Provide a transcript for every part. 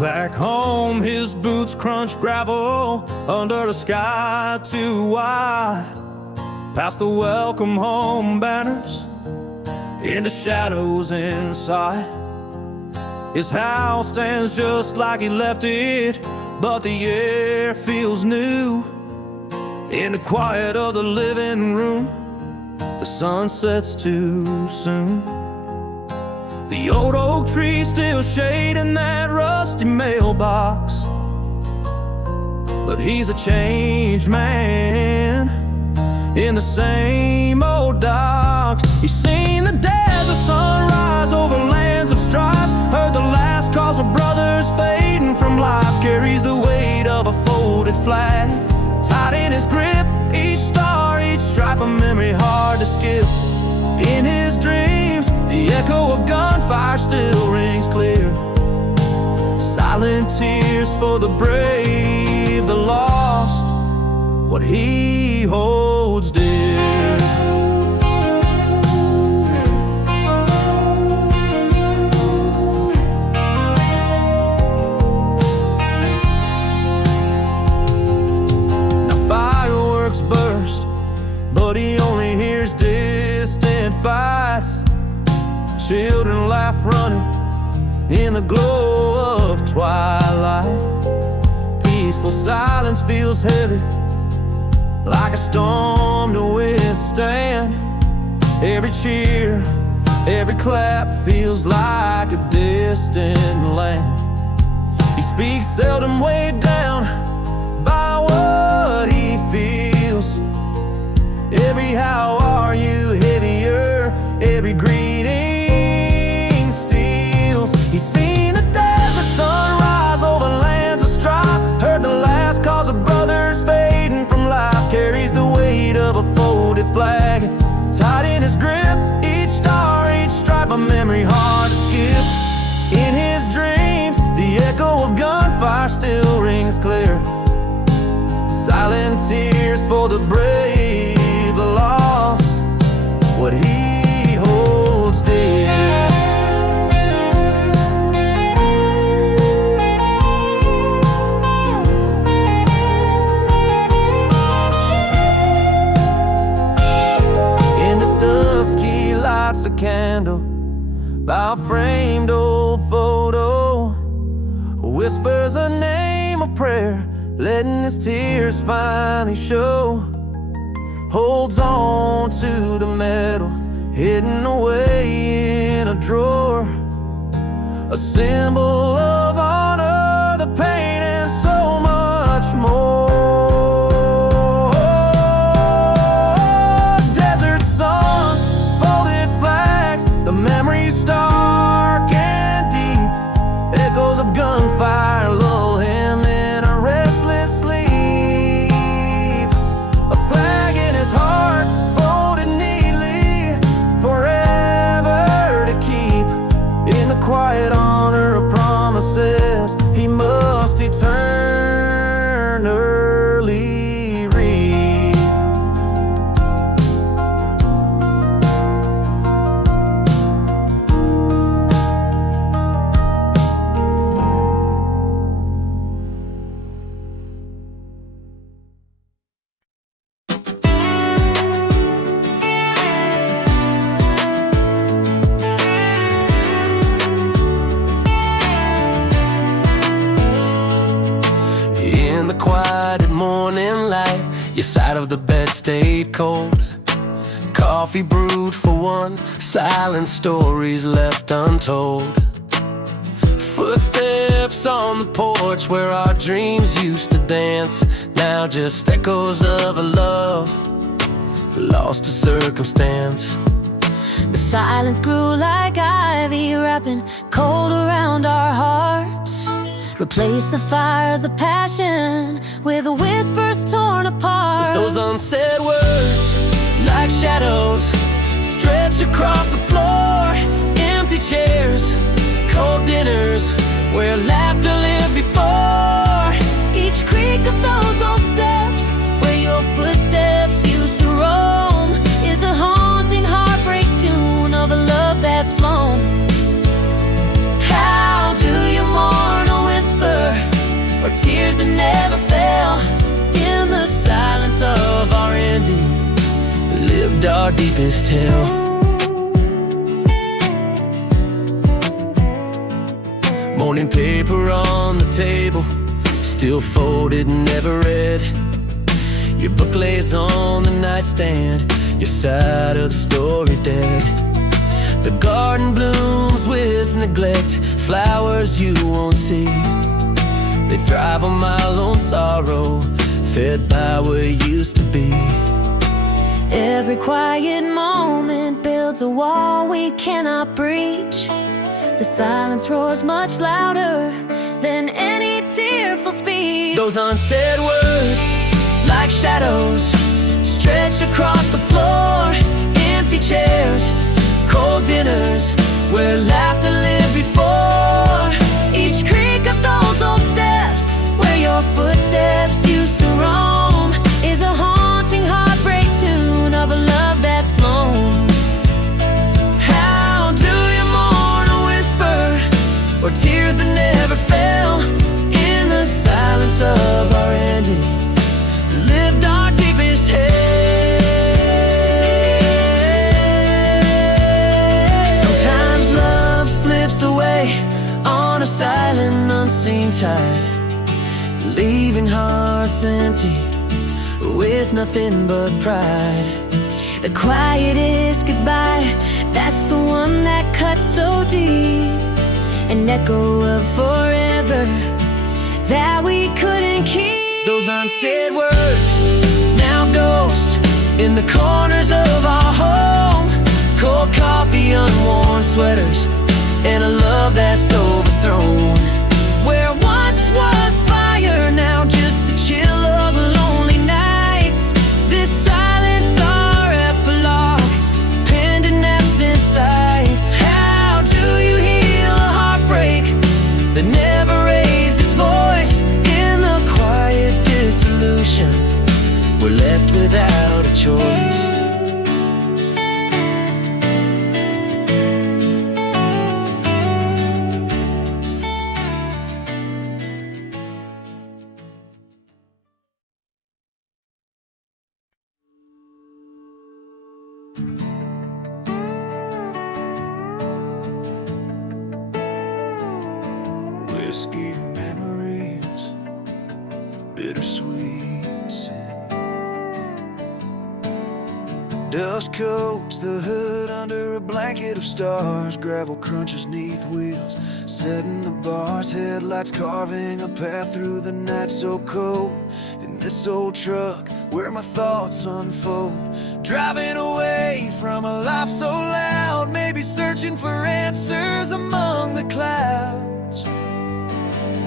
Back home, his boots crunch gravel under a sky too wide. Past the welcome home banners, into shadows inside. His house stands just like he left it, but the air feels new. In the quiet of the living room, the sun sets too soon. The old oak tree still shading that rusty mailbox, but he's a changed man in the same old docks. He's seen the desert sunrise over lands of strife, heard the last calls of brothers fading from life, carries the weight of a folded flag tight in his grip, each star, each stripe of memory hard to skip. In his dreams, the echo of gunfire still rings clear. Silent tears for the brave, the lost, what he holds dear. Now fireworks burst, but he only hears distant fights. Children laugh running in the glow of twilight. Peaceful silence feels heavy, like a storm to withstand. Every cheer, every clap feels like a distant land. He speaks seldom, weighed down by what he feels. Every how are you heavier, every greeting steals. He's seen the desert sunrise over lands of strife, heard the last calls of brothers fading from life, carries the weight of a folded flag tight in his grip, each star, each stripe of memory hard to skip. In his dreams, the echo of gunfire still rings clear. Silent tears for the brave, the lost, what he holds dear. In the dusk he lights a candle by a framed old photo, whispers a name, a prayer, letting his tears finally show. Holds on to the metal hidden away in a drawer, a symbol of honor, the pain, and so much more. Desert suns, folded flags, the memories stark and deep. Echoes of gunfire lull him in a restless sleep. A flag in his heart, folded neatly, forever to keep. In the quiet honor of promises, he must eternally read. In the quiet morning light, your side of the bed stayed cold. Coffee brewed for one, silent stories left untold. Footsteps on the porch where our dreams used to dance, now just echoes of a love lost to circumstance. The silence grew like ivy, wrapping cold around our hearts. Replace the fires of passion with whispers torn apart. Those unsaid words, like shadows, stretch across the floor. Empty chairs, cold dinners, where laughter lived before. Each creak of those old steps, where your footsteps used to roam, is a haunting heartbreak tune of a love that's flown. How do you mourn a whisper tears that never fell. In the silence of our ending, lived our deepest hell. Morning paper on the table, still folded, never read. Your book lays on the nightstand, your side of the story dead. The garden blooms with neglect, flowers you won't see. They thrive on my lone sorrow, fed by what used to be. every quiet moment builds a wall we cannot breach. The silence roars much louder than any tearful speech. Those unsaid words, like shadows, stretch across the floor. Empty chairs, cold dinners, where laughter lived before. Each creak of those old steps, where your footsteps used to roam, is a haunting heartbreak tune of a love that's flown. How do you mourn a whisper, or tears that never fell? In the silence of our ending, lived our deepest hell. Sometimes love slips away on a silent, unseen tide, leaving hearts empty with nothing but pride. The quietest goodbye, that's the one that cuts so deep. An echo of forever that we couldn't keep. Those unsaid words, now ghost in the corners of our home. Cold coffee, unworn sweaters, and a love that's overthrown. Where once was fire, now just the chill of lonely nights. This silence, our epilogue, penned in absent sights. How do you heal a heartbreak that never raised its voice? In the quiet dissolution, we're left without a choice. Whiskey memories, bittersweet sin. Dust coats the hood under a blanket of stars. Gravel crunches neath wheels, setting the bars. Headlights carving a path through the night so cold. In this old truck where my thoughts unfold, driving away from a life so loud, maybe searching for answers among the clouds.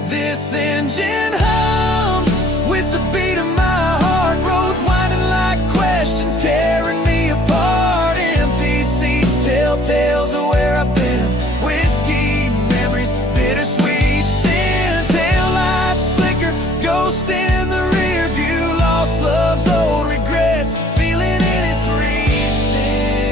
This engine hums with the beat of my heart. Roads winding like questions, tearing me apart. Empty seats tell tales of where I've been. Whiskey memories, bittersweet sin. Tail lights flicker, ghost in the rear view. Lost love's old regrets, feeling in his recent.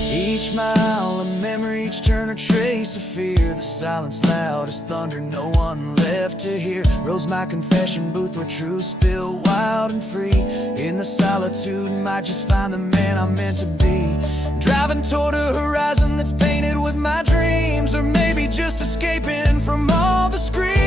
Each mile a memory, each turn a trace of fear. The silence loud as thunder, no one left to hear. Road's my confession booth where truth spill wild and free. In the solitude, might just find the man I'm meant to be. Driving toward a horizon that's painted with my dreams, or maybe just escaping from all the screams.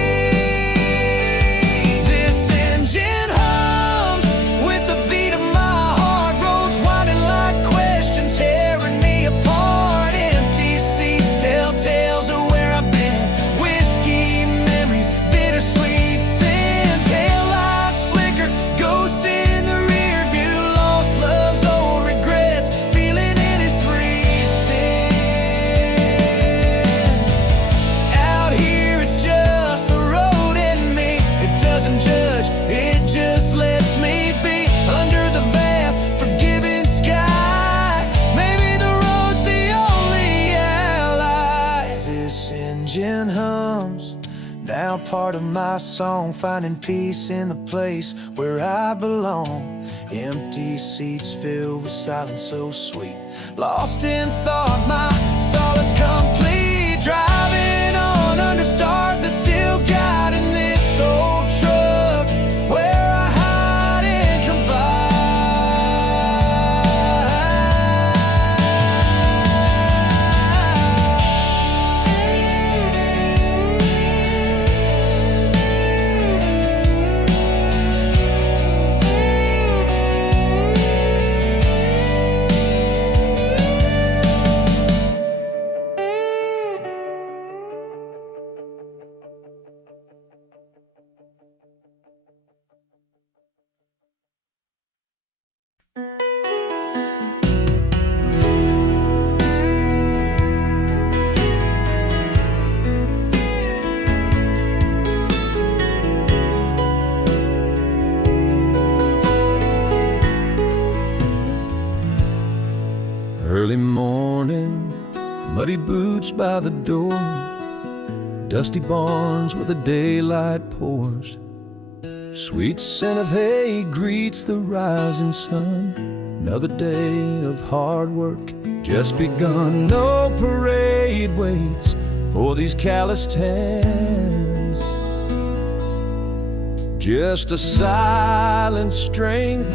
This engine hums with the beat of my heart. Roads winding like questions, tearing me apart. Empty seats tell tales of where I've been. Whiskey memories, bittersweet sin. Tail lights flicker, ghost in the rear view. Lost love's old regrets, feeling in his recent. Out here it's just the road and me. It doesn't judge, it just lets me be. Under the vast, forgiving sky, maybe the road's the only ally. This engine hums, now part of my song, finding peace in the place where I belong. Empty seats filled with silence so sweet. Lost in thought, my solace complete. Driving on under stars that still by the door, dusty barns where the daylight pours. Sweet scent of hay greets the rising sun. Another day of hard work just begun. No parade waits for these calloused hands, just a silent strength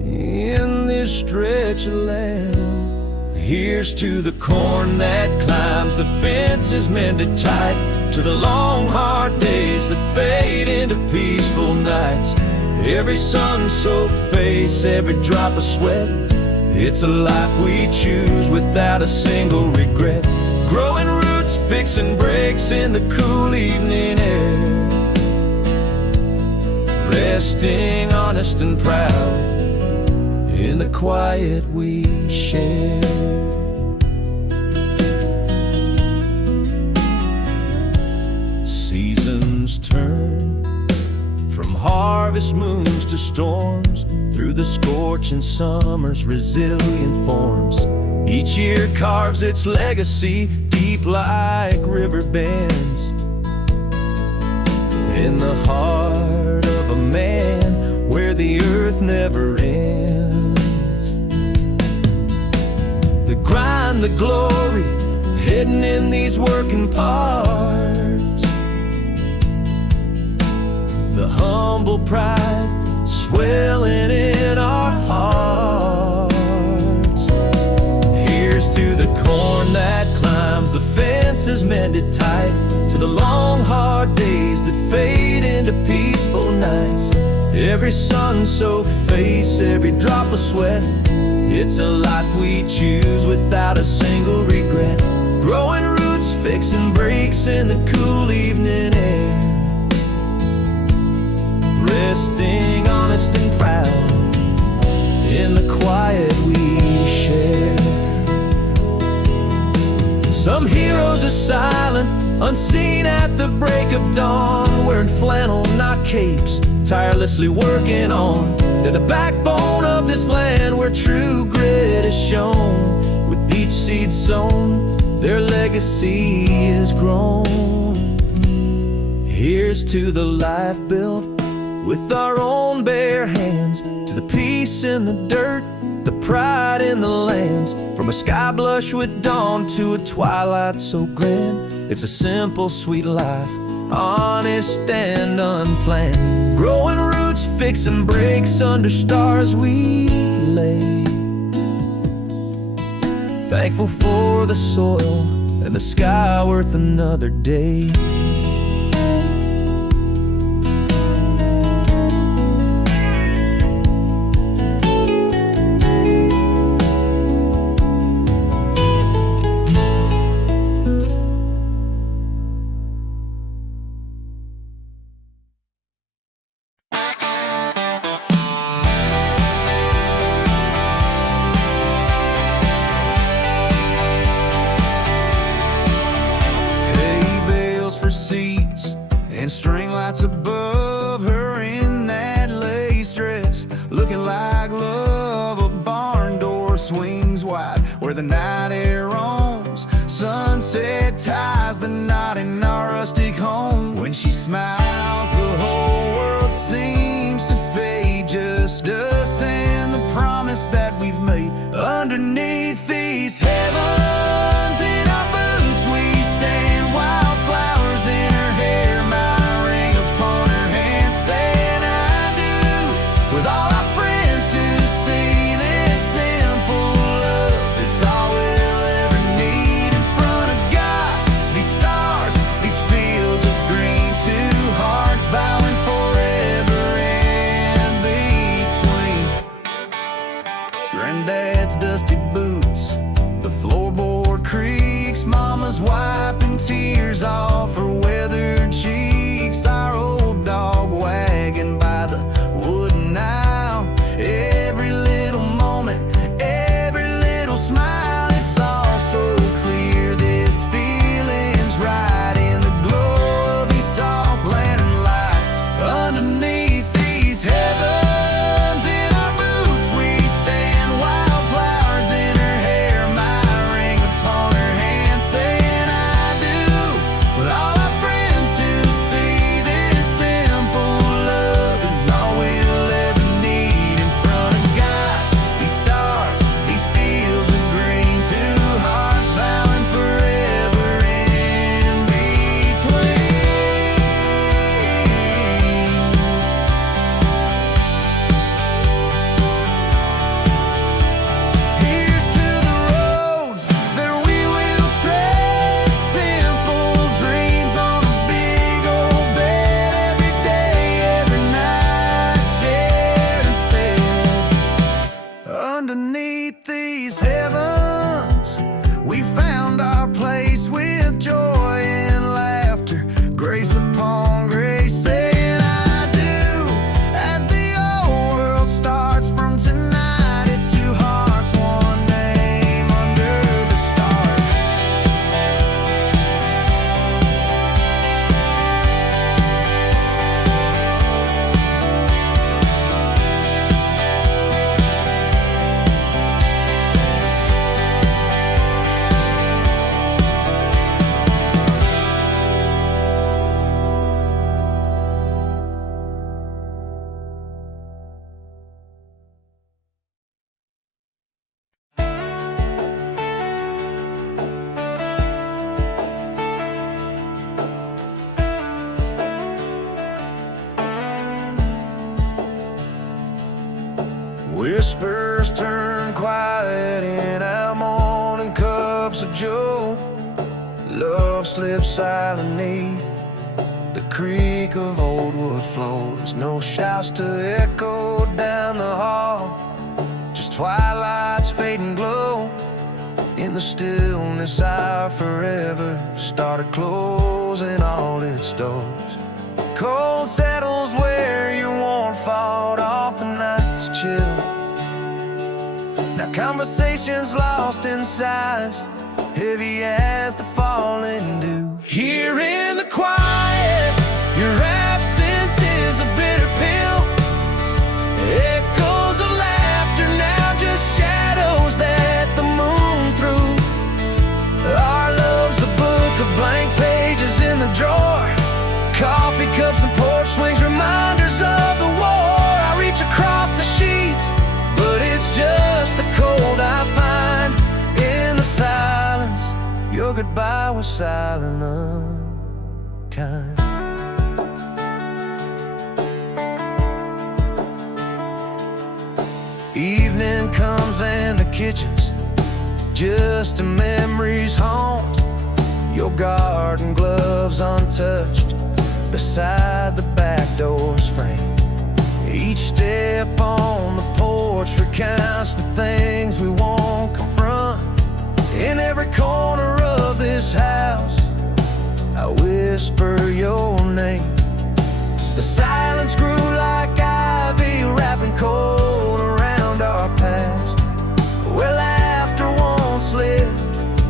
in this stretch of land. Here's to the corn that climbs the fences mended tight, to the long hard days that fade into peaceful nights. Every sun-soaked face, every drop of sweat, it's a life we choose without a single regret. Growing roots, fixing breaks in the cool evening air, resting honest and proud in the quiet we share. Seasons turn from harvest moons to storms, through the scorching summer's resilient forms. Each year carves its legacy deep like river bends in the heart of a man where the earth never ends. The grind, the glory, hidden in these working parts, the humble pride swelling in our hearts. Here's to the corn that climbs the fences mended tight, to the long hard days that fade into peaceful nights. Every sun-soaked face, every drop of sweat, it's a life we choose without a single regret. Growing roots, fixing breaks in the cool evening air, resting honest and proud in the quiet we share. Some heroes are silent, unseen at the break of dawn, wearing flannel, not capes, tirelessly working on. They're the backbone of this land where true grit is shown. With each seed sown, their legacy is grown. Here's to the life built with our own bare hands, to the peace in the dirt, the pride in the lands. From a sky blush with dawn to a twilight so grand, it's a simple, sweet life, honest and unplanned. Growing roots, fixing breaks under stars we lay, thankful for the soil and the sky worth another day. Above her in that lace dress, looking like love. A barn door swings wide where the night air roams. Sunset ties the knot in our rustic home. When she smiles, the whole world seems to fade. Just us and the promise that we've made underneath these heavens. In our boots we stand, wildflowers in her hair, with all our friends to see. This simple love is all we'll ever need in front of God. These stars, these fields of green, 2 hearts Whispers turn quiet in our morning cups of joe. Love slips silent neath the creak of old wood floors. No shouts to echo down the hall, just twilight's fading glow. In the stillness our forever started closing all its doors. Cold settles where your warmth fought off the night's chill. Now conversations lost in sighs, heavy as the falling dew. Here in the quiet, your absence is a bitter pill. Echoes of laughter, now just shadows that the moon threw. Our love's a book of blank pages in the drawer. Coffee cups and porch swings, reminders of the war. I reach across the sheets, but it's just the cold I find in the silence. Your goodbye was silent, unkind. Evening comes and the kitchen's just a memory's haunt. Your garden gloves untouched beside the back door's frame. Each step on the porch recounts the things we won't confront. In every corner of this house, I whisper your name. The silence grew like ivy, wrapping cold around our past. Where laughter once lived,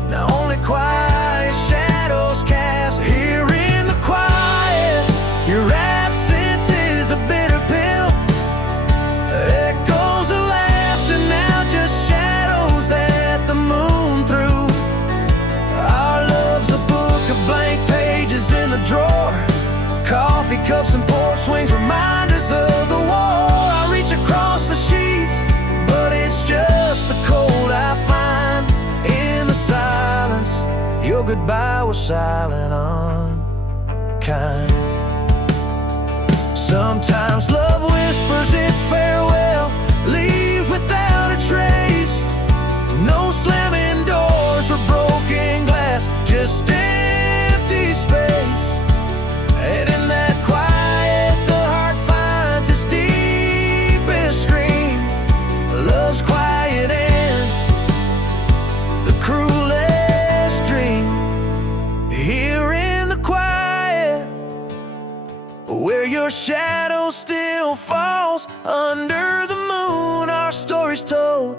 now only quiet shadows cast. Here in the quiet, your absence is a bitter pill. Echoes of laughter, now just shadows that the moon threw. Our love's a book of blank pages in the drawer. Coffee cups and porch swings, reminders of the war. I reach across the sheets, but it's just the cold I find in the silence. Your goodbye was silent, unkind. Sometimes love whispers its farewell, leaves without a trace. No slamming doors or broken glass, just empty space. And in that quiet, the heart finds its deepest scream. Love's quiet and the cruelest dream. Here in the quiet, where your shadow still falls under the moon, our story's told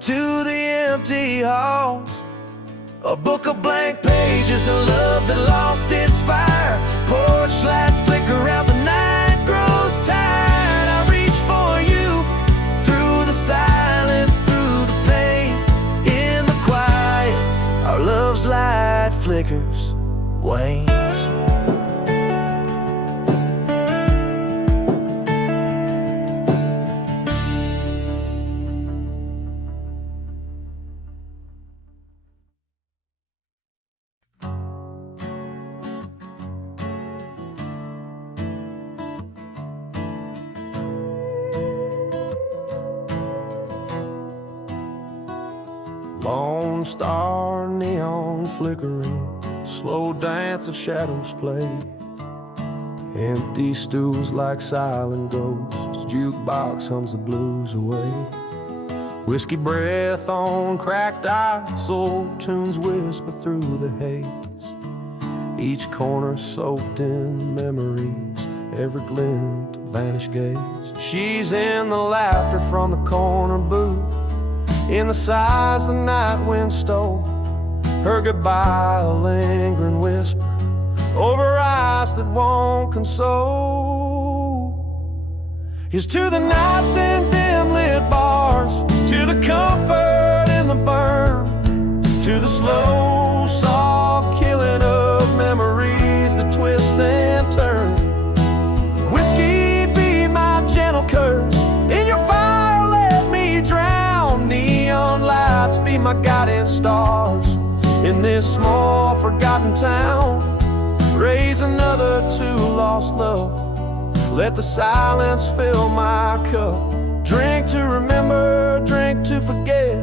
to the empty halls. A book of blank pages, a love that lost its fire. Porch lights flicker out, the night grows tired. I reach for you through the silence, through the pain. In the quiet, our love's light flickers, wanes. Lone star, neon flickering, slow dance of shadows play. Empty stools like silent ghosts, jukebox hums the blues away. Whiskey breath on cracked ice, old tunes whisper through the haze. Each corner soaked in memories, every glint of vanished gaze. She's in the laughter from the corner booth, in the sighs the night wind stole. Her goodbye, a lingering whisper over eyes that won't console. Here's to the nights in dim lit bars, to the comfort in the burn, to the slow, soft killing of memories that twist and turn. Whiskey be my gentle curse, in your fire let me drown. Neon lights be my guiding stars, in this small forgotten town. Raise another to lost love, let the silence fill my cup. Drink to remember, drink to forget,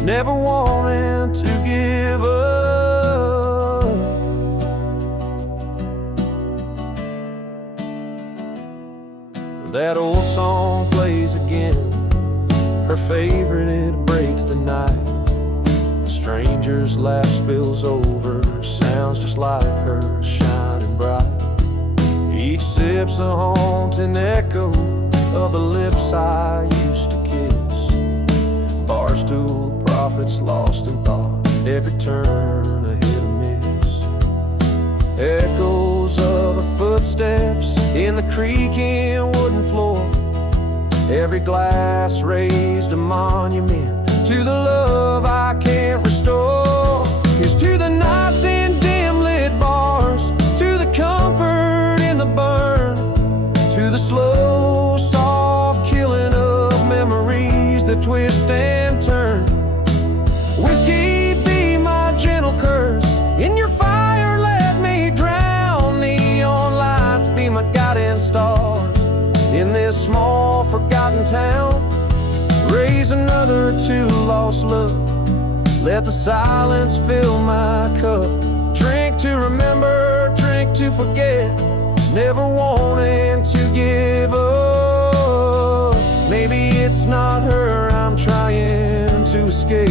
never wanting to give up. That old song plays again, her favorite, it breaks the night. A stranger's laugh spills over, sounds just like hers, shining bright. Each sip's a haunting echo of the lips I used to kiss. Barstool prophets lost in thought, every turn a hit or miss. Echoes of the footsteps in the creaking wooden floor. Every glass raised a monument to the love I can't restore. Here's to the nights in dim lit bars, to the comfort in the burn, to the slow, soft killing of memories that twist and turn. Whiskey be my gentle curse, in your fire let me drown. Neon lights be my guiding stars in this small forgotten town. Raise another to lost love, let the silence fill my cup. Drink to remember, drink to forget, never wanting to give up. Maybe it's not her I'm trying to escape.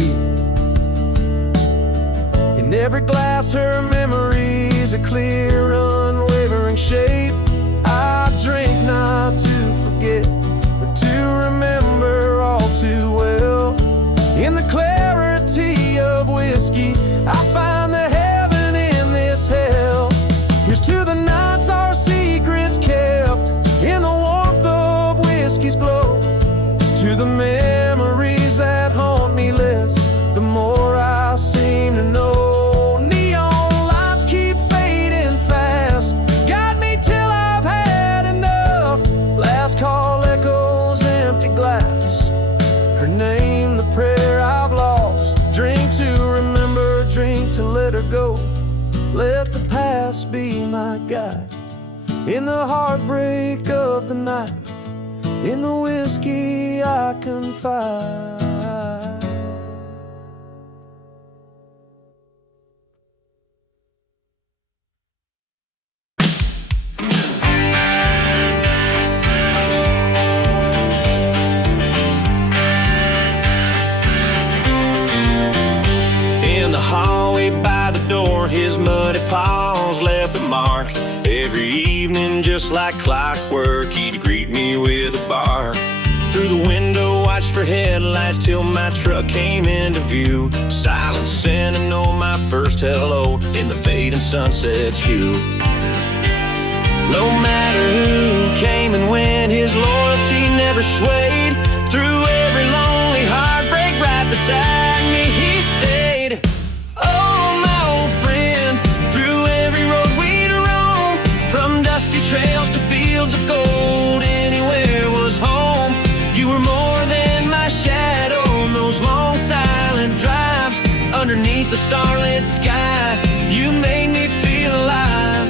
In every glass her memories a clear, unwavering shape. I drink not to forget, but to remember all too well. In the clarity of whiskey, I find the heaven in this hell. Here's to the nights our secrets kept, in the warmth of whiskey's glow. To the memories that haunt me less, the more I seem to know. Neon lights keep fading fast, guide me till I've had enough. Last call echoes, empty glass, her name the prayer I've lost. Drink to remember, drink to let her go, let the past be my guide. In the heartbreak of the night, in the whiskey I confide. In the hallway by the door, his muddy paws left a mark. Every evening, just like clockwork, he'd greet me with a bark. Through the window, watched for headlights till my truck came into view. Silence sent and know my first hello in the fading sunset's hue. No matter who came and went, his loyalty never swayed. Through every lonely heartbreak, right beside me he stayed. Oh, my old friend, through every road we'd roam, from dusty trails to fields of gold, anywhere was home. You were more than my shadow on those long silent drives. Underneath the starlit sky, you made me feel alive.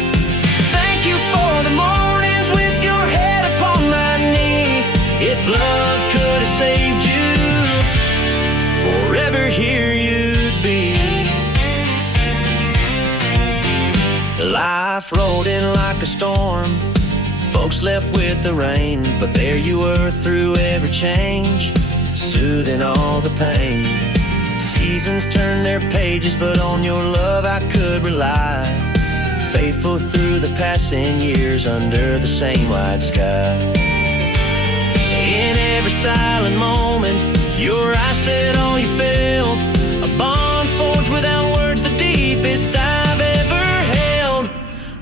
Thank you for the mornings with your head upon my knee. If love could have saved you, forever here you'd be. Life rolled in like a storm, folks left with the rain, but there you were through every change, soothing all the pain. Seasons turned their pages, but on your love I could rely. Faithful through the passing years under the same wide sky. In every silent moment, your eyes said all you felt. A bond forged without words, the deepest I've ever held.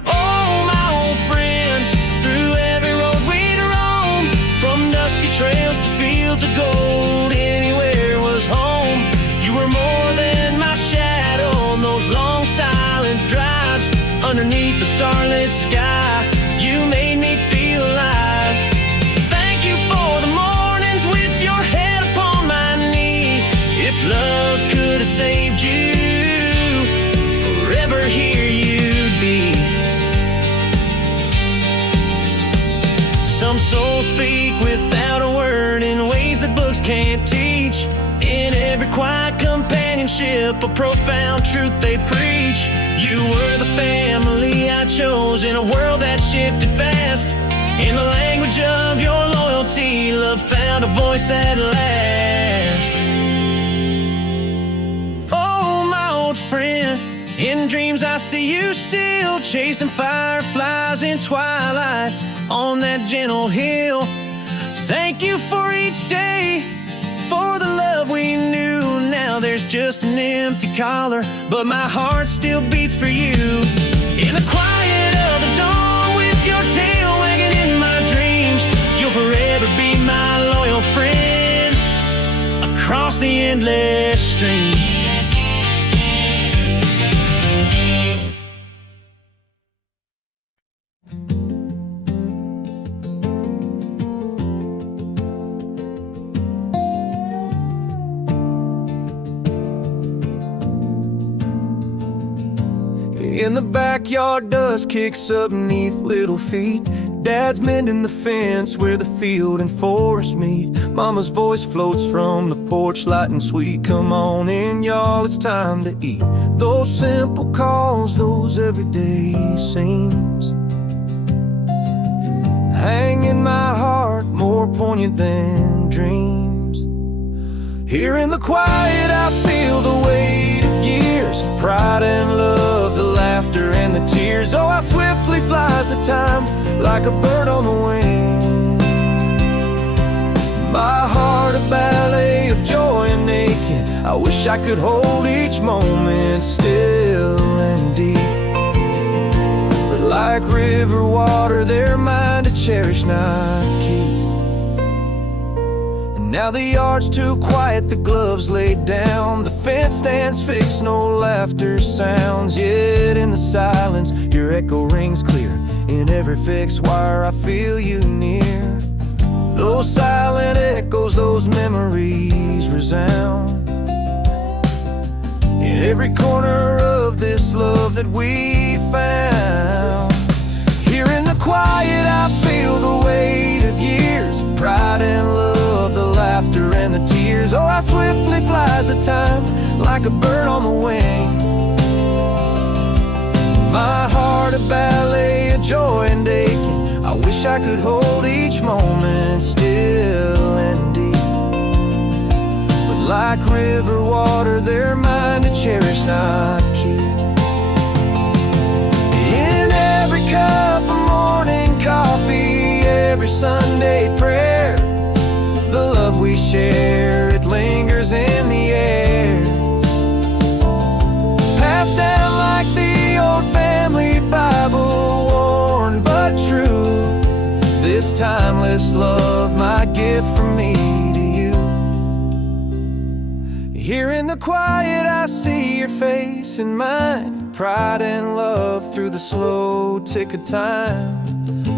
Oh, my old friend, through every road we'd roam, from dusty trails to fields of gold, anywhere was home. You were more than my shadow on those long silent drives. Underneath the starlit sky, you made me feel alive. Thank you for the mornings with your head upon my knee. If love could have saved you, forever here you'd be. Some souls speak without a word and wait books can't teach. In every quiet companionship, a profound truth they preach. You were the family I chose in a world that shifted fast. In the language of your loyalty, love found a voice at last. Oh, my old friend, in dreams I see you still, chasing fireflies in twilight on that gentle hill. Thank you for each day, for the love we knew. Now there's just an empty collar, but my heart still beats for you. In the quiet of the dawn, with your tail wagging in my dreams, you'll forever be my loyal friend across the endless stream. In the backyard, dust kicks up beneath little feet. Dad's mending the fence where the field and forest meet. Mama's voice floats from the porch, light and sweet. Come on in, y'all, it's time to eat. Those simple calls, those everyday scenes hang in my heart, more poignant than dreams. Here in the quiet, I feel the weight of years, pride and love, the laughter and the tears. Oh, how swiftly flies the time, like a bird on the wing. My heart a ballet of joy and aching. I wish I could hold each moment still and deep. But like river water, they're mine to cherish, not keep. Now the yard's too quiet, the gloves laid down, the fence stands fixed, no laughter sounds. Yet in the silence, your echo rings clear. In every fixed wire, I feel you near. Those silent echoes, those memories resound. In every corner of this love that we found. Here in the quiet, I feel the weight of years, pride and love, the laughter and the tears. Oh, how swiftly flies the time, like a bird on the wing. My heart a ballet of joy and aching. I wish I could hold each moment still and deep. But like river water, they're mine to cherish, not keep. In every cup of morning coffee, every Sunday prayer, the love we share, it lingers in the air. Passed down like the old family Bible, worn but true. This timeless love, my gift from me to you. Here in the quiet, I see your face in mine, pride and love through the slow tick of time.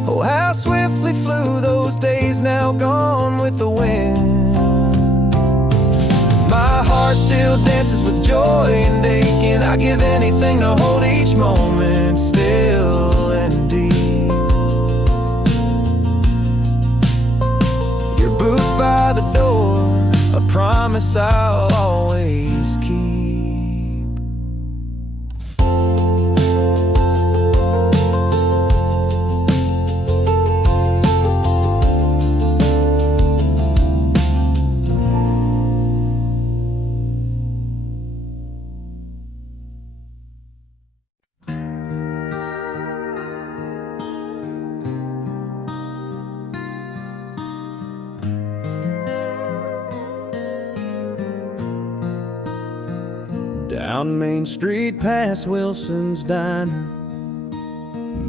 Oh, how swiftly flew those days, now gone with the wind. My heart still dances with joy and aching. I give anything to hold each moment still and deep. Your boots by the door, a promise I'll always keep. Down Main Street past Wilson's Diner,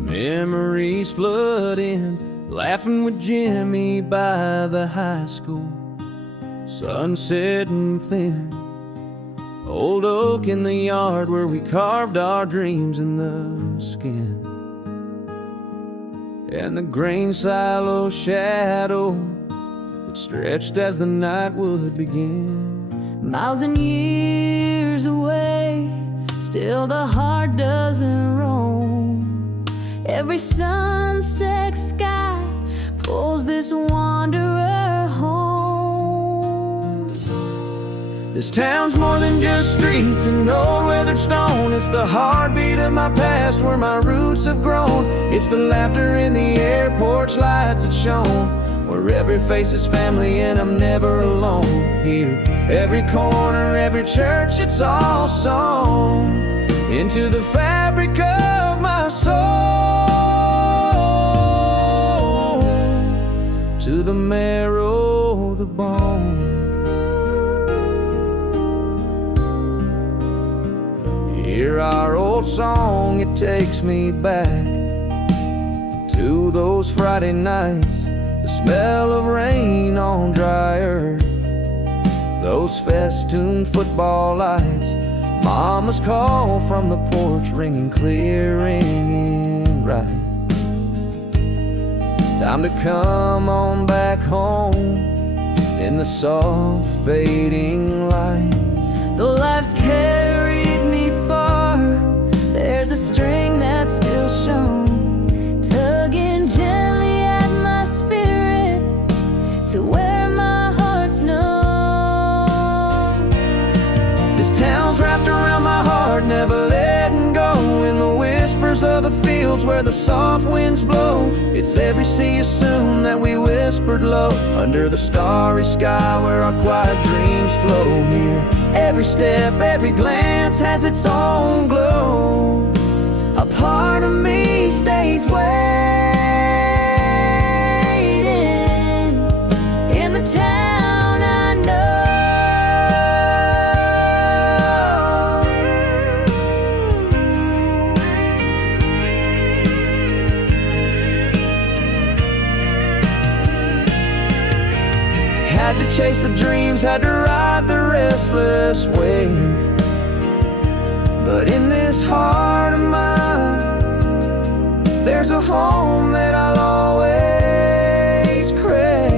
memories flood in, laughing with Jimmy by the high school, sunset and thin. Old oak in the yard where we carved our dreams in the skin. And the grain silo shadow that stretched as the night would begin. Miles and years away, still the heart doesn't roam. Every sunset sky pulls this wanderer home. This town's more than just streets and old weathered stone. It's the heartbeat of my past where my roots have grown. It's the laughter in the airport's lights that shone, where every face is family and I'm never alone. Here, every corner, every church, it's all sewn into the fabric of my soul, to the marrow, the bone. Hear our old song, it takes me back to those Friday nights, the smell of rain on dry earth, those festooned football lights, Mama's call from the porch ringing clear, ringing right. Time to come on back home in the soft fading light. Though life's carried me far, there's a string that's still shown, tugging gently at my spirit to where my heart's known. This town's wrapped around my heart, never letting go, in the whispers of the fields where the soft winds blow. It's every see you soon that we whispered low, under the starry sky where our quiet dreams flow. Here, every step, every glance has its own glow. A part of me stays waiting in the town I know. Had to chase the dreams, had to ride the restless wave, but in this heart of mine, there's a home that I'll always crave.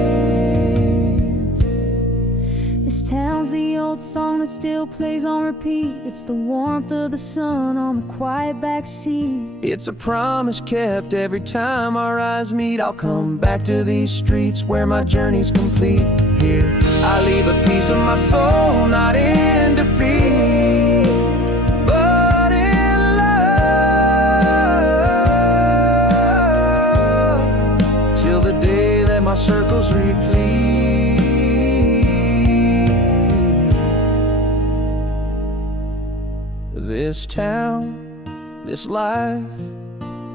This town's the old song that still plays on repeat. It's the warmth of the sun on the quiet back seat. It's a promise kept every time our eyes meet. I'll come back to these streets where my journey's complete. Here, I leave a piece of my soul, not in defeat, but in love, till the day that my circles replete. This town, this life,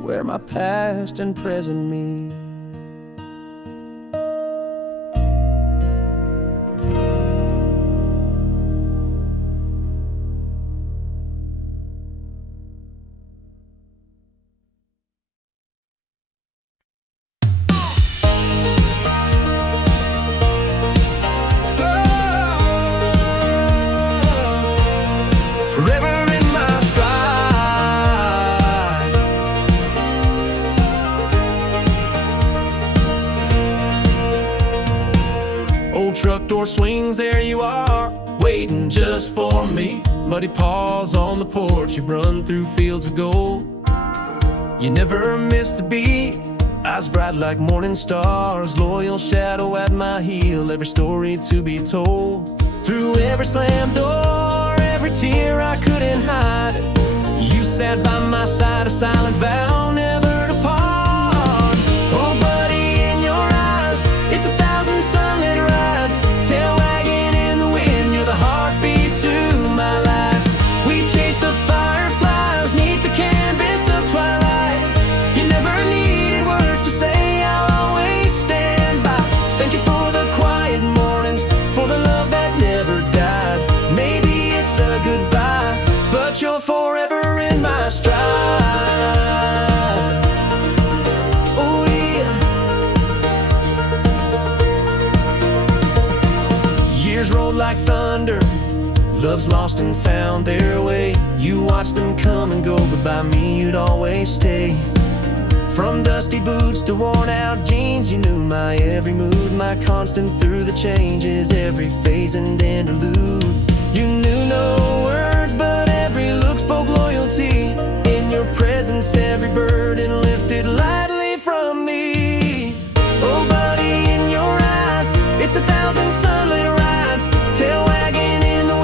where my past and present meet. Truck door swings, there you are, waiting just for me. Muddy paws on the porch, you've run through fields of gold. You never missed a beat, eyes bright like morning stars, loyal shadow at my heel, every story to be told. Through every slammed door, every tear I couldn't hide, you sat by my side, a silent vow never to part. Oh buddy, in your eyes, it's 1,000 sunlit rides, tail wagging in the wind, you're the heartbeat to my life. We chase the fireflies neath the canvas of twilight. You never needed words to say, I'll always stand by. Thank you for the quiet mornings, for the love that never died. Maybe it's a goodbye, but you're forever in my stride. Oh yeah. Years rolled like thunder, love's lost and found their way. You watched them come and go, but by me you'd always stay. From dusty boots to worn out jeans, you knew my every mood, my constant through the changes, every phase and interlude. You knew no words, but every look spoke loyalty. In your presence, every burden lifted lightly from me. Oh buddy, in your eyes, it's 1,000 sunlit rides, tail wagging in the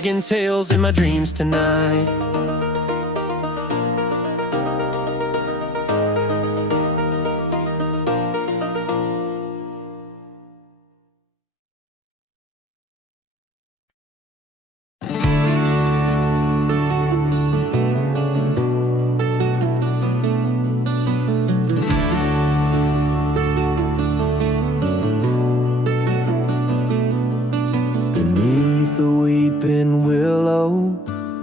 wagging tails in my dreams tonight. Beneath the weeping willow,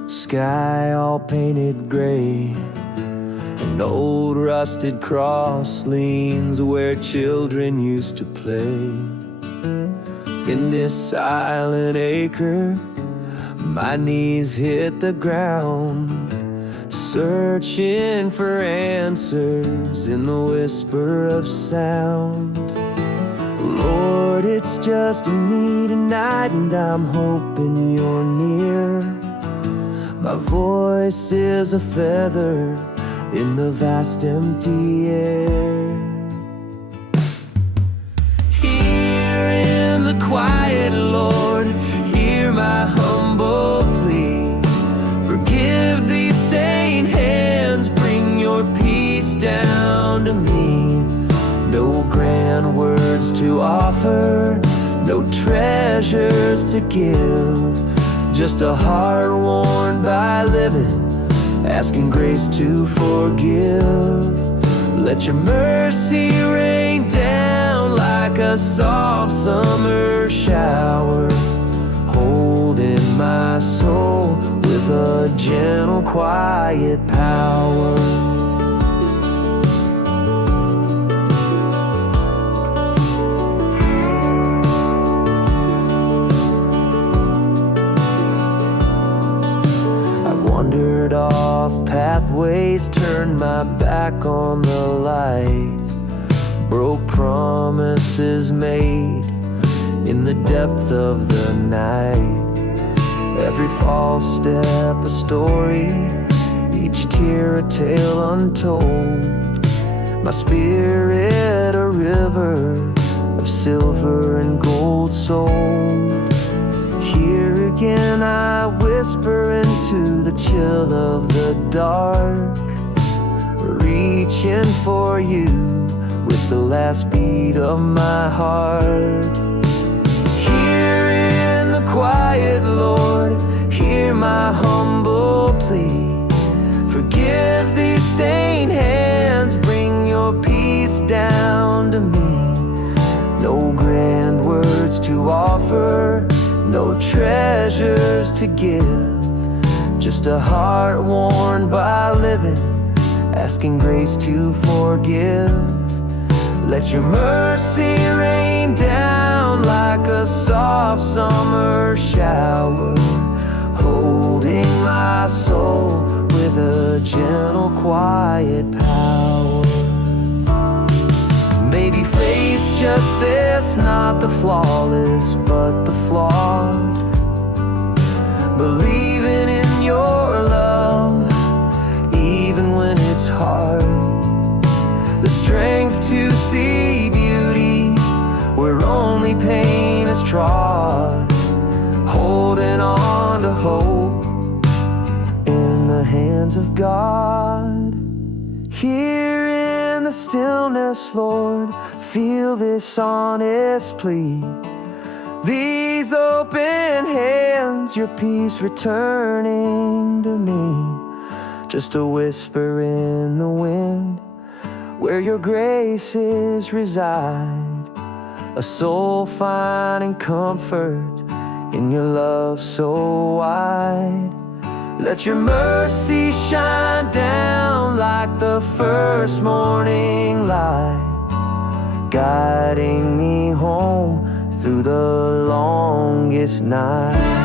sky all painted gray, an old rusted cross leans where children used to play. In this silent acre, my knees hit the ground, searching for answers in the whisper of sound. Lord, it's just me tonight, and I'm hoping you're near. My voice is a feather in the vast empty air. Here in the quiet, Lord, hear my humble plea. Forgive these stained hands, bring your peace down to me. No grand words to offer, no treasures to give, just a heart worn by living, asking grace to forgive. Let your mercy rain down like a soft summer shower, holding my soul with a gentle, quiet power. Wandered off pathways, turned my back on the light, broke promises made in the depth of the night. Every false step a story, each tear a tale untold. My spirit a river of silver and gold sold. Here again I whisper into the chill of the dark, reaching for you with the last beat of my heart. Here in the quiet, Lord, hear my humble plea. Forgive these stained hands, bring your peace down to me. No grand words to offer, no treasures to give, just a heart worn by living, asking grace to forgive. Let your mercy rain down like a soft summer shower, holding my soul with a gentle, quiet power. Maybe faith's just this, not the flawless, but the flawed. Believing in your love, even when it's hard. The strength to see beauty where only pain is trod. Holding on to hope in the hands of God. Here in the stillness, Lord, feel this honest plea. These open hands, your peace returning to me. Just a whisper in the wind, where your graces reside. A soul finding comfort in your love so wide. Let your mercy shine down like the first morning light, guiding me home through the longest night.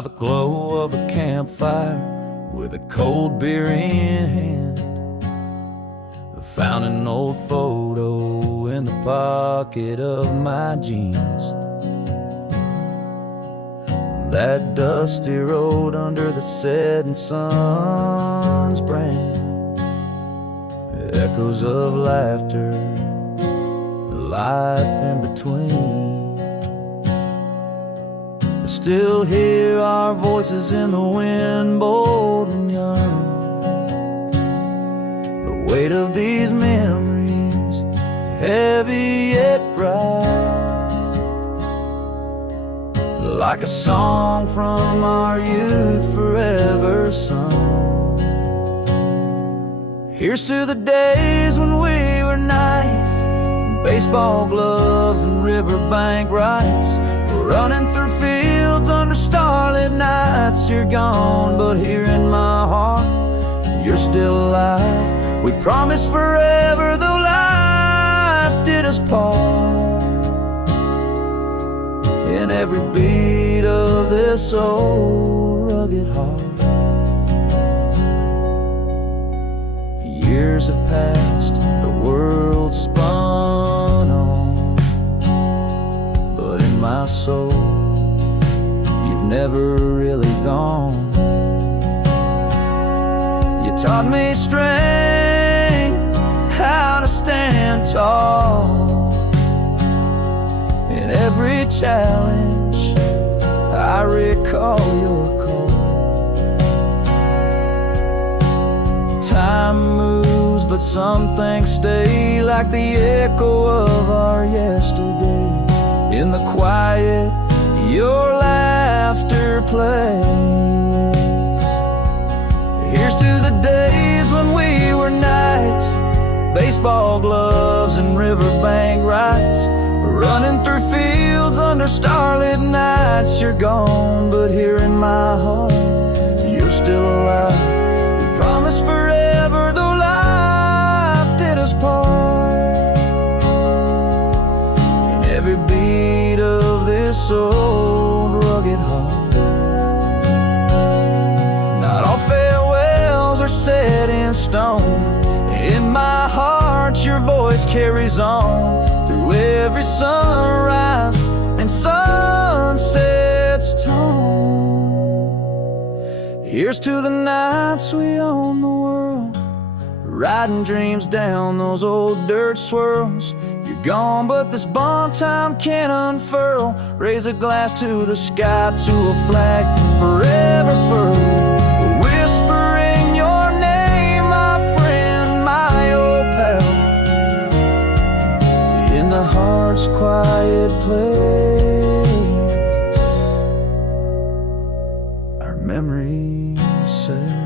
by the glow of a campfire with a cold beer in hand. I found an old photo in the pocket of my jeans. That dusty road under the setting sun's brand, echoes of laughter, life in between. I still hear our voices in the wind, bold and young. The weight of these memories, heavy yet bright, like a song from our youth forever sung. Here's to the days when we were knights, baseball gloves and riverbank rights, running through fields under starlit nights. You're gone, but here in my heart, you're still alive. We promised forever, though life did us part. In every beat of this old rugged heart, years have passed, the world spun on, but in my soul, you've never really gone. You taught me strength, how to stand tall. In every challenge, I recall your call. Time moves, but some things stay, like the echo of our yesterday. In the quiet, your laughter plays. Here's to the days when we were knights, baseball gloves and riverbank rights, running through fields under starlit nights. You're gone, but here in my heart, you're still alive. We promised forever, though life did us part. In every beat of this old rugged heart, not all farewells are set in stone. In my heart, your voice carries on through every sunrise and sunset's tone. Here's to the nights we own the world, riding dreams down those old dirt swirls. You're gone, but this bond time can't unfurl. Raise a glass to the sky, to a flag forever furled. Whispering your name, my friend, my old pal, in the heart's quiet place, our memories sail.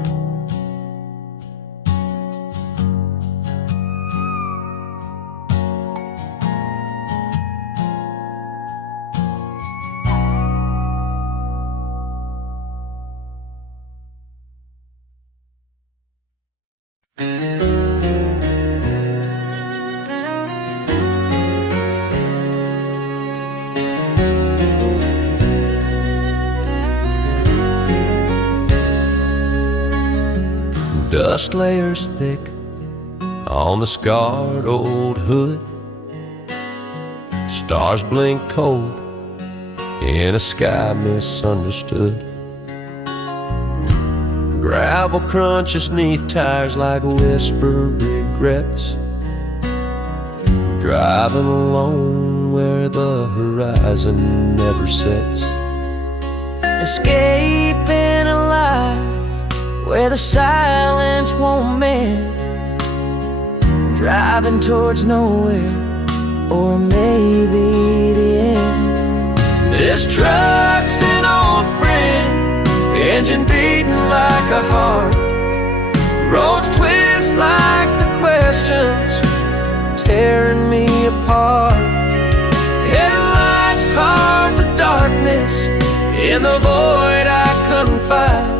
Dust layers thick on the scarred old hood. Stars blink cold in a sky misunderstood. Gravel crunches neath tires like whispered regrets. Driving alone where the horizon never sets. Escaping a life where the silence won't mend. Driving towards nowhere, or maybe the end. This truck's an old friend, engine beating like a heart. Roads twist like the questions, tearing me apart. Headlights carve the darkness in the void I couldn't fight.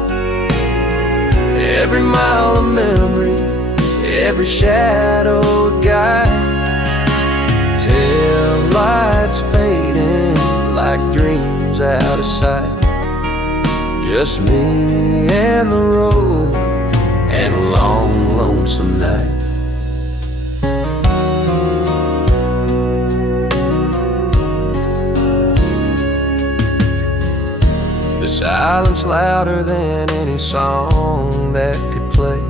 Every mile a memory, every shadow a guide. Tail lights fading like dreams out of sight. just me and the road and a long, lonesome night. The silence louder than any song that could play.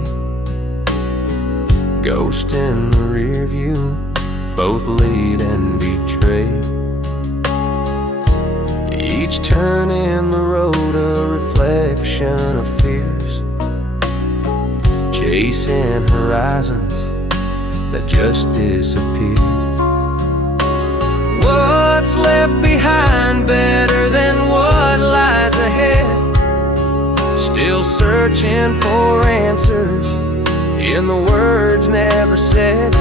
Ghost in the rear view, both lead and betray. Each turn in the road a reflection of fears, chasing horizons that just disappear. What's left behind better than what lies ahead? Still searching for answers in the words never said.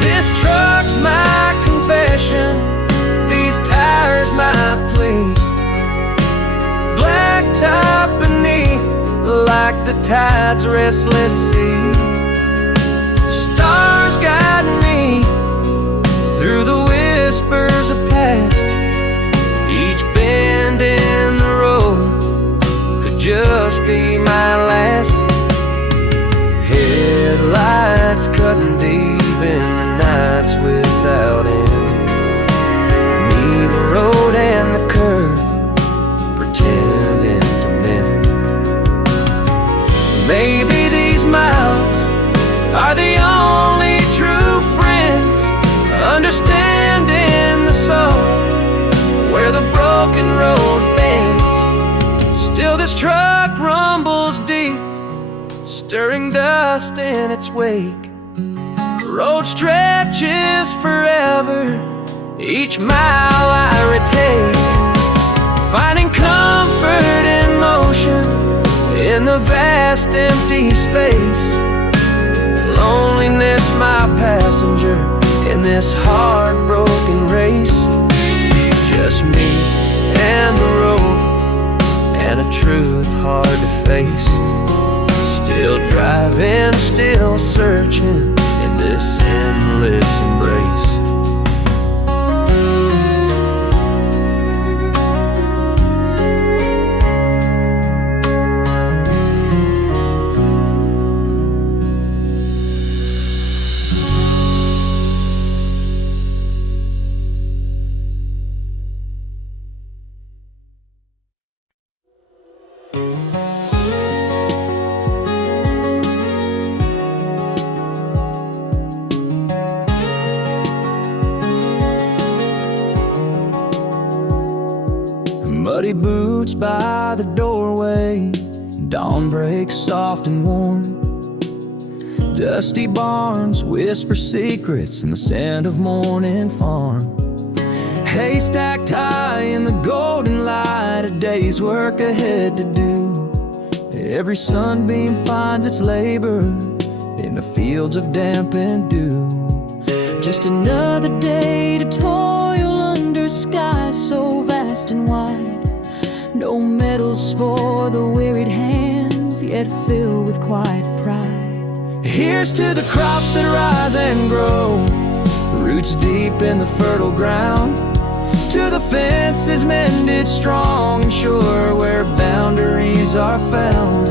This truck's my confession, these tires my plea. Black top beneath, like the tide's restless sea. Stars guide me through the whispers of past. Each bend in the road could just be my last. Headlights cutting deep in the nights without end. Me, the road and the curve, pretending to mend. Maybe these miles are the only true friends, understanding the soul where the broken road bends. Still this truck rumbles deep, stirring dust in its wake. The road stretches forever, each mile I retake, finding comfort in motion in the vast empty space. Loneliness my passenger in this heartbroken race. Just me and the road and a truth hard to face. Still driving, still searching in this endless embrace. Muddy boots by the doorway, dawn breaks soft and warm. Dusty barns whisper secrets in the scent of morning farm. Hay stacked high in the golden light, a day's work ahead to do. Every sunbeam finds its labor in the fields of damp and dew. Just another day to toil under skies so vast and wide. No medals for the wearied hands, yet filled with quiet pride. Here's to the crops that rise and grow, roots deep in the fertile ground. To the fences mended strong and sure where boundaries are found.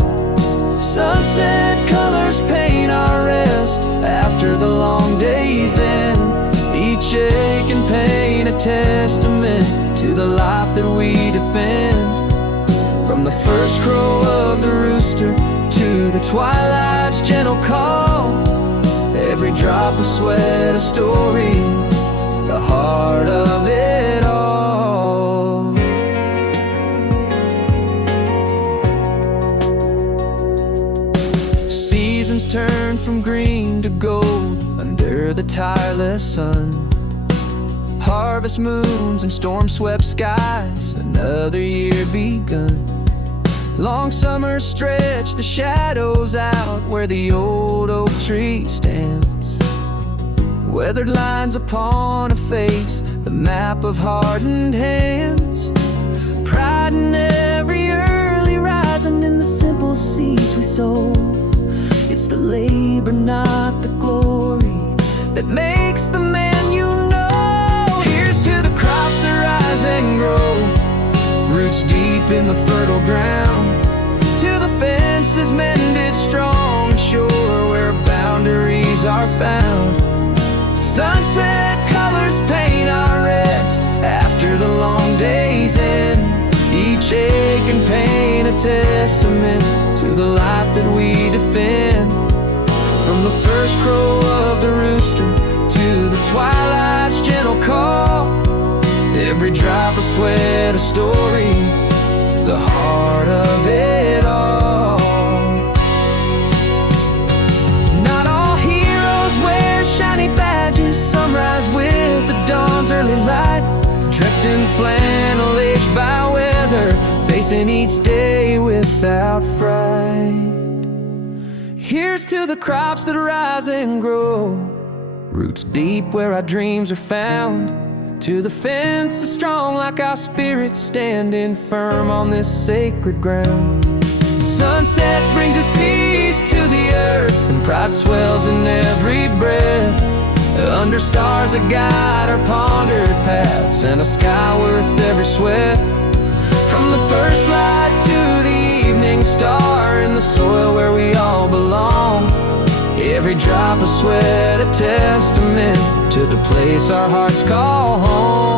Sunset colors paint our rest after the long day's end. Each ache and pain a testament to the life that we defend. From the first crow of the rooster to the twilight's gentle call, every drop of sweat a story, the heart of it all. Seasons turn from green to gold under the tireless sun. Harvest moons and storm-swept skies, another year begun. Long summers stretch the shadows out where the old oak tree stands. Weathered lines upon a face, the map of hardened hands. Pride in every early rising in the simple seeds we sow. It's the labor, not the glory, that makes the man you know. Here's to the crops that rise and grow, roots deep in the fertile ground. crow of the rooster to the twilight's gentle call. Every drop of sweat a story, the heart of it all. Not all heroes wear shiny badges. Some rise with the dawn's early light, dressed in flannel, aged by weather, facing each day without fright. Here's to the crops that rise and grow, roots deep where our dreams are found. To the fences strong like our spirits, standing firm on this sacred ground. Sunset brings us peace to the earth, and pride swells in every breath. Under stars that guide our pondered paths, and a sky worth every sweat. From the first light to the evening star, in the soil where we all belong. Every drop of sweat a testament to the place our hearts call home.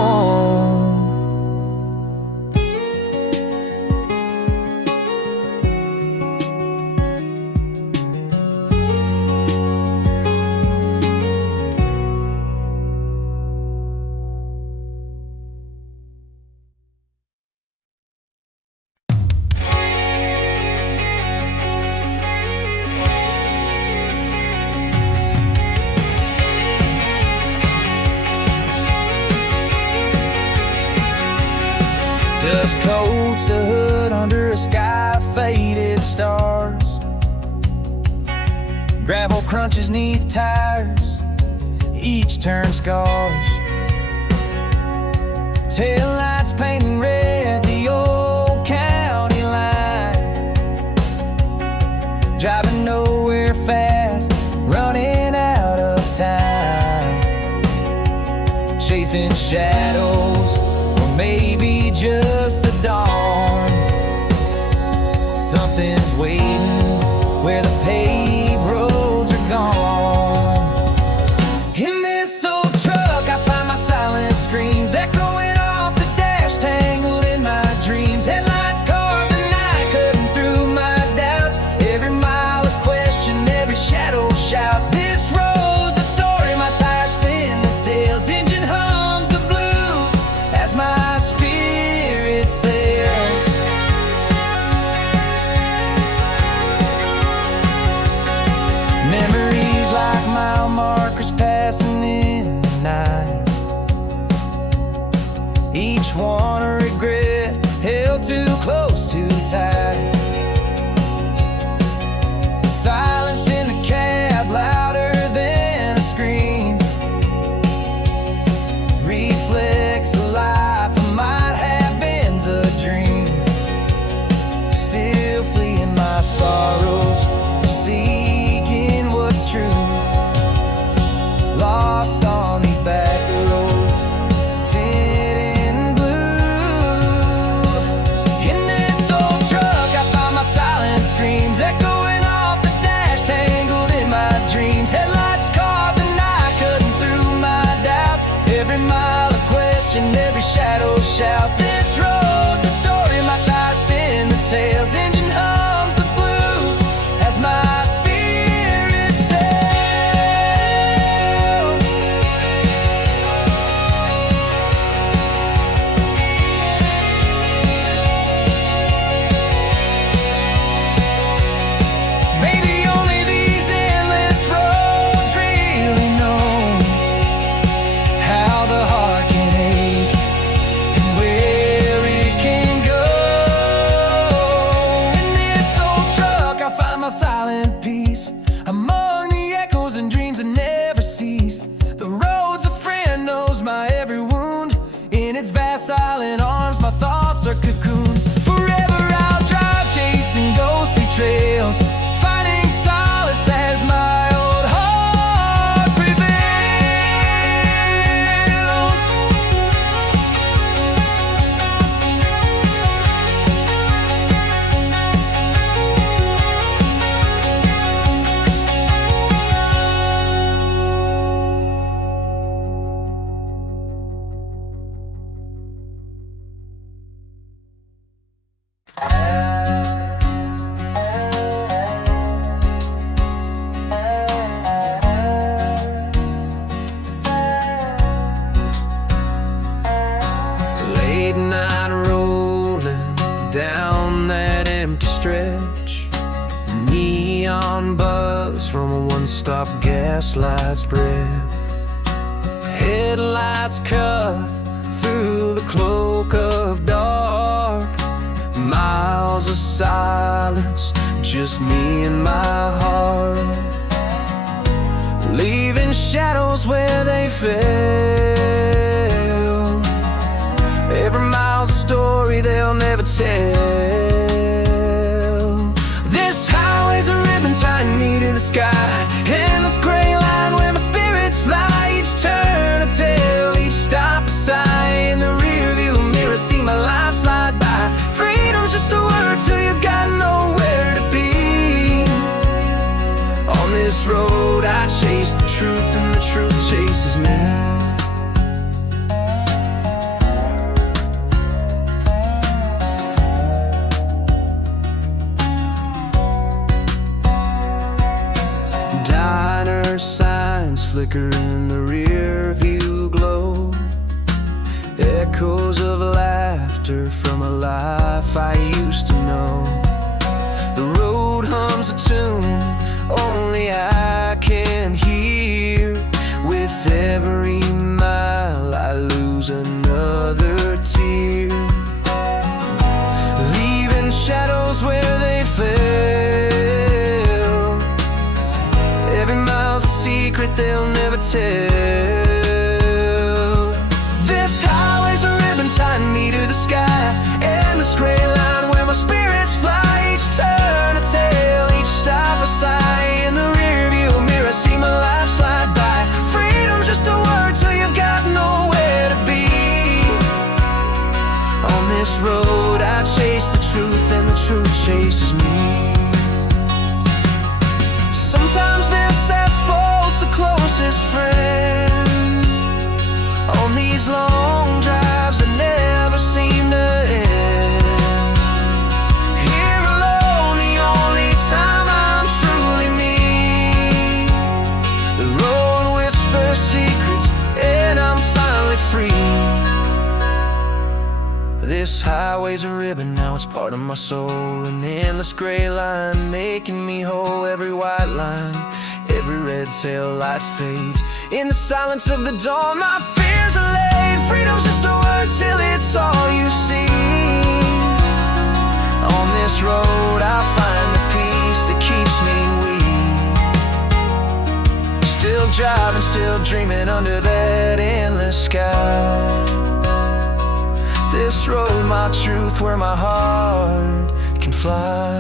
Dust coats the hood under a sky of faded stars. Gravel crunches neath tires, each turn scars. Taillights painting red the old county line. Driving nowhere fast, running out of time. Chasing shadows, or maybe just the dawn. Something's waiting where the paved roads are gone. In this old truck I find my silent screams echoing off the dash, tangled in my dreams. Headlights carve the night, cutting through my doubts. Every mile a question, every shadow shouts. This road's a story, my tires spin the tales. Engine hums the blues as my spirit sails. Memories like mile markers passing in the night. Each one a regret, held too close, too tight. The silence in the cab louder than a scream reflects a life I might have been's a dream. Still fleeing my sorrows, seeking what's true. Lost on these back roads, tinted in blue. In this old truck I find my silent screams echoing off the dash, tangled in my dreams. Headlights carve the night, cutting through my doubts. Every mile a question, every shadow shouts. This road's a story, my tires spin the tales. Engine hums the blues as my spirit sails. Maybe only these endless roads really know how the heart can ache and where it can go. In this old truck I find my silent peace among the echoes and dreams that never cease. The road's a friend, knows my every wound. In its vast silent arms my thoughts are cocooned. Forever I'll drive chasing ghostly trails, finding solace as my old heart prevails. late night rolling down that empty stretch. Neon buzz from a one-stop gaslight spread. Headlights cut through the cloak of dark. Miles of silence, just me and my heart. Leaving shadows where they fell. Every mile's a story they'll never tell. This highway's a ribbon tying me to the sky. Endless gray line where my spirits fly. Each turn a tale, each stop a sigh. In the rear view mirror see my life slide by. Freedom's just a word till you got nowhere to be. On this road I chase the truth and the truth chases me. Diner signs flicker in the rear view glow. Echoes of laughter from a life I used to know. The road hums a tune only I can hear. With every mile I lose another tear. Leaving shadows where they fell. Every mile's a secret they'll never tell. This highway's a ribbon tying me to the sky. Endless gray line where my spirits fly. Each turn a tale, each stop a sigh. In the rear view mirror see my life slide by. Freedom's just a word till you've got nowhere to be. On this road I chase the truth and the truth chases me. Sometimes this asphalt's the closest friend. On these long drives that never seem to end. Here alone, the only time I'm truly me. The road whispers secrets and I'm finally free. This highway's a ribbon, now it's part of my soul. An endless gray line making me whole. Every white line, every red tail light fades. In the silence of the dawn, my fears are laid. Freedom's just a word till it's all you see. On this road I find the peace that keeps me weak. Still driving, still dreaming under that endless sky. This road, my truth, where my heart can fly.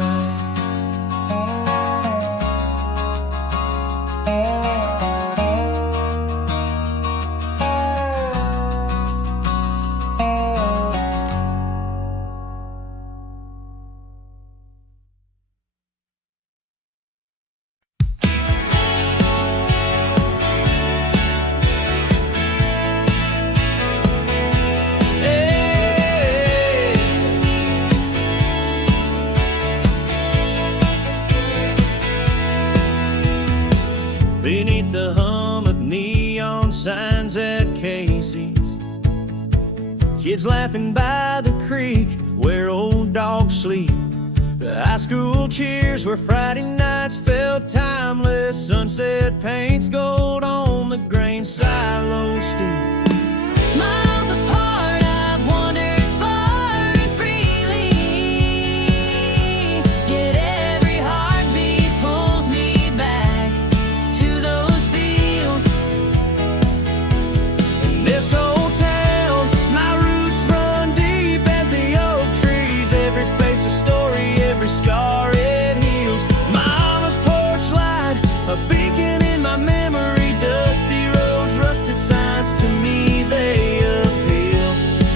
Beneath the hum of neon signs at Casey's, kids laughing by the creek where old dogs sleep. The high school cheers where Friday nights felt timeless. Sunset paints gold on the grain silo steep. Miles apart, I've wandered far and freely. Yet every heartbeat pulls me back to those fields. In this old town, my roots run deep as the oak trees. Every face a story, every scar it heals. Mama's porch light, a beacon in my memory. Dusty roads, rusted signs, to me they appeal.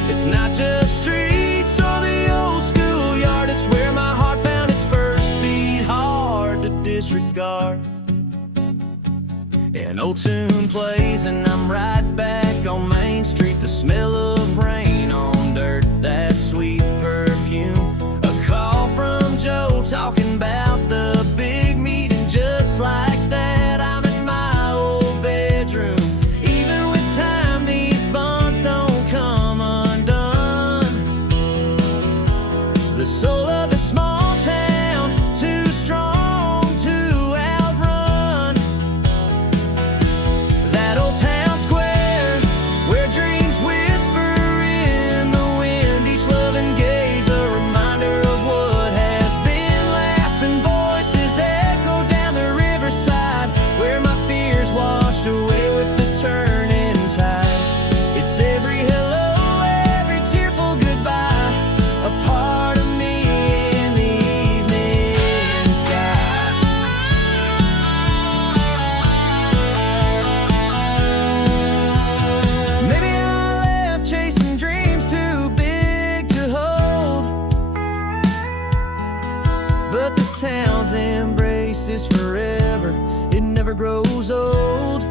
It's not just streets or the old schoolyard, it's where my heart found its first beat. Hard to disregard. An old tune plays and I'm right back on Main Street. The smell of rain on dirt, that sweet perfume. A call from Joe talking about the big meeting. Just like that, I'm in my old bedroom. Even with time, these bonds don't come undone. the soul of the small town, too strong to outrun. That old town square where dreams whisper in the wind, each loving gaze a reminder of what has been. Laughing voices echo down the riverside where my fears washed away with the turning tide. It's every hello, every tearful goodbye, a part of me in the evening sky. Maybe I left chasing dreams too big to hold, but this town's embrace is forever, it never grows old.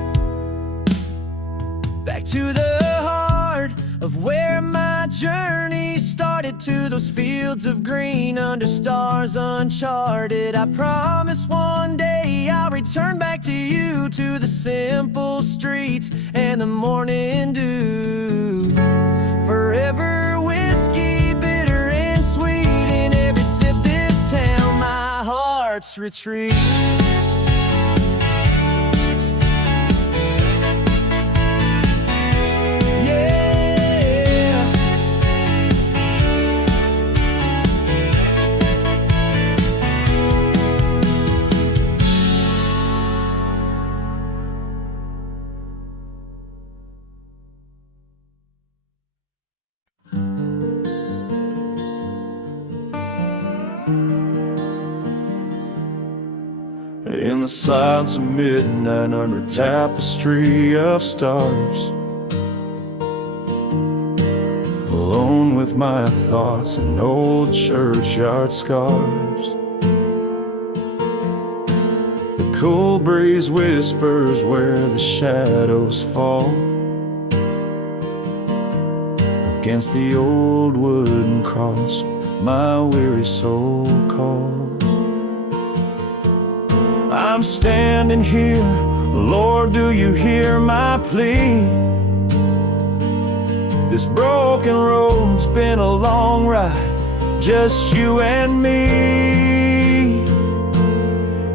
Back to the heart of where my journey started, to those fields of green under stars uncharted. I promise one day I'll return back to you, to the simple streets and the morning dew. Forever whiskey, bitter and sweet, in every sip this town my heart's retreat. In the silence of midnight, under a tapestry of stars, alone with my thoughts and old churchyard scars. The cool breeze whispers where the shadows fall against the old wooden cross my weary soul calls. I'm standing here, Lord, do you hear my plea? This broken road's been a long ride, just you and me.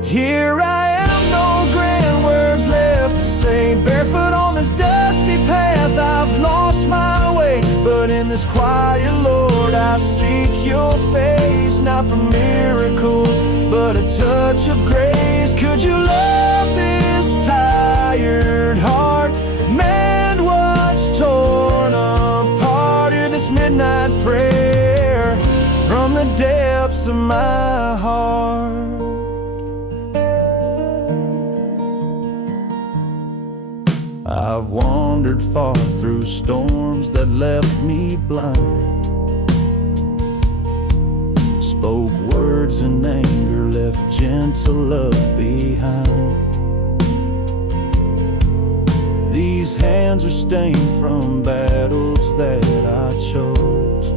Here I am, no grand words left to say, barefoot on this dusty path, I've lost my way. But in this quiet, Lord, I seek your face, not for miracles, but a touch of grace. Could you love this tired heart, mend what's torn apart? Hear this midnight prayer from the depths of my heart. I've wandered far through storms that left me blind, spoke words in anger, left gentle love behind. These hands are stained from battles that I chose,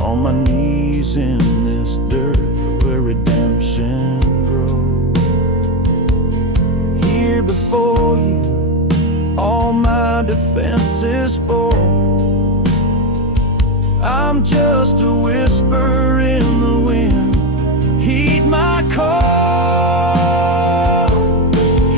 on my knees in this dirt where redemption grows. Here before you, all my defenses fall. I'm just a whisper in the wind, heed my call.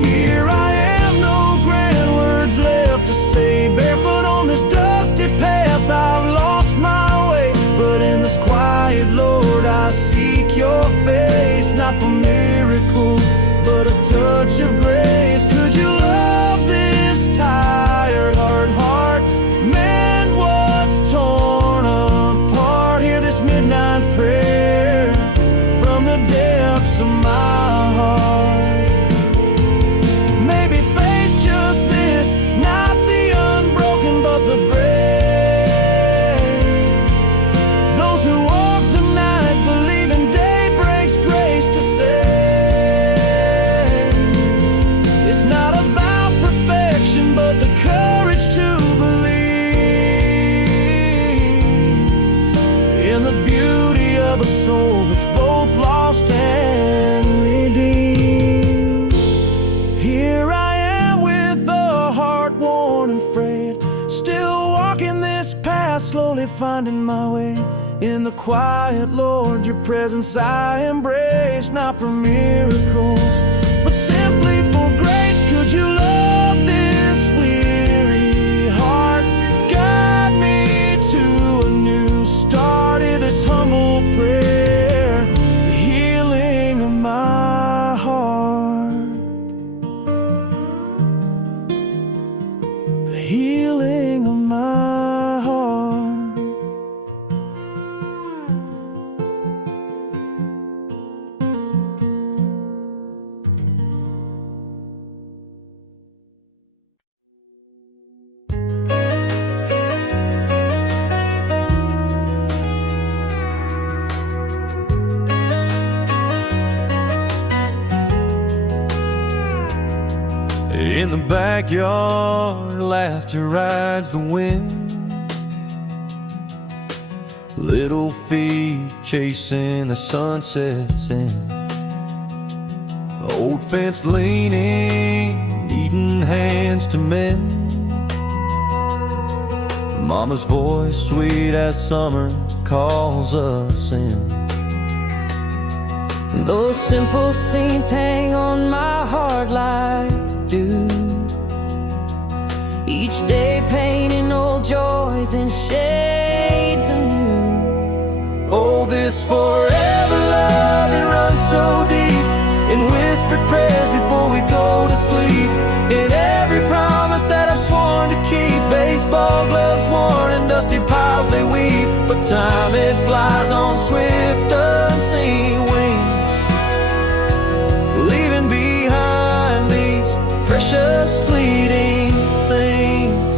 Here I am, no grand words left to say, barefoot on this dusty path, I've lost my way. But in this quiet, Lord, I seek your face, not for miracles, but a touch of grace. Could you love this tired heart, mend what's torn apart? Hear this midnight slowly finding my way. In the quiet, Lord, your presence I embrace. Not for miracles, but simply for grace. Could you love this weary heart? Guide me to a new start in this humble prayer. The healing of my heart. The healing of my heart. In the backyard, laughter rides the wind. Little feet chasing the sunset's end. Old fence leaning, needing hands to mend. Mama's voice sweet as summer calls us in. Those simple scenes hang on my heart like dew. Each day painting old joys in shades anew. Oh, this forever love, it runs so deep. In whispered prayers before we go to sleep. In every promise that I've sworn to keep. Baseball gloves worn and dusty piles they weep. But time it flies on swift unseen wings, leaving behind these precious fleeting things.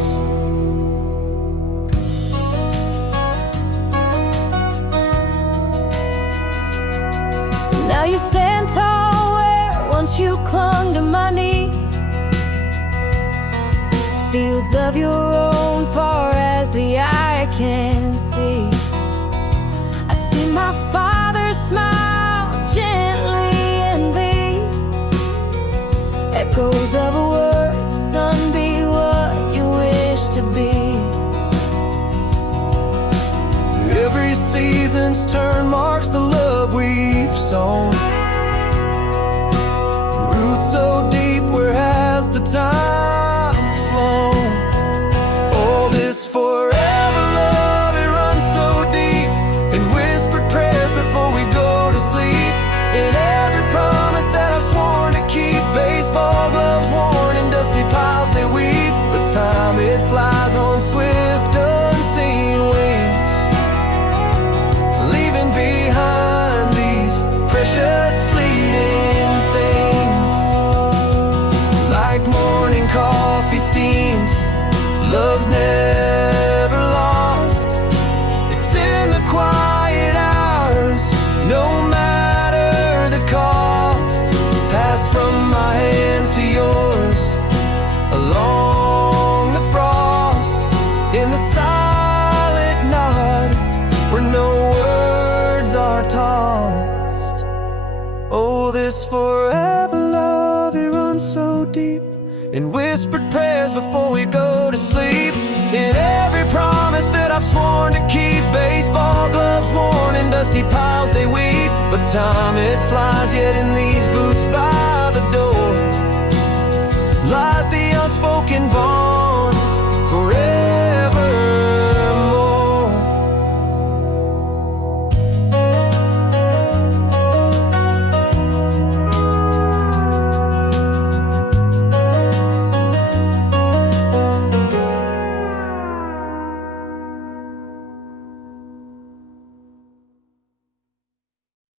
Now you stand tall where once you clung to my knee. Fields of your own far as the eye can see. I see my Father smile gently in thee. Echoes of a word, son, be what you wish to be. Every season's turn marks the love we've sown. Roots so deep, where has the time flown? Oh, this forever love, it runs so deep. In whispered prayers before we go to sleep. In every promise that I've sworn to keep. Baseball gloves worn and dusty piles they weep. The time it flies on swift unseen wings, leaving behind these precious fleeting things. Like morning coffee steams, love's never lost. It's in the quiet hours, no matter the cost. Pass from my hands to yours, along the frost. In the silent night, where no words are tossed. Oh, this forever love, it runs so deep. In whispered prayers before we go to sleep. In every promise that I've sworn to keep. Baseball gloves worn and dusty piles they weep. But time it flies, yet in these boots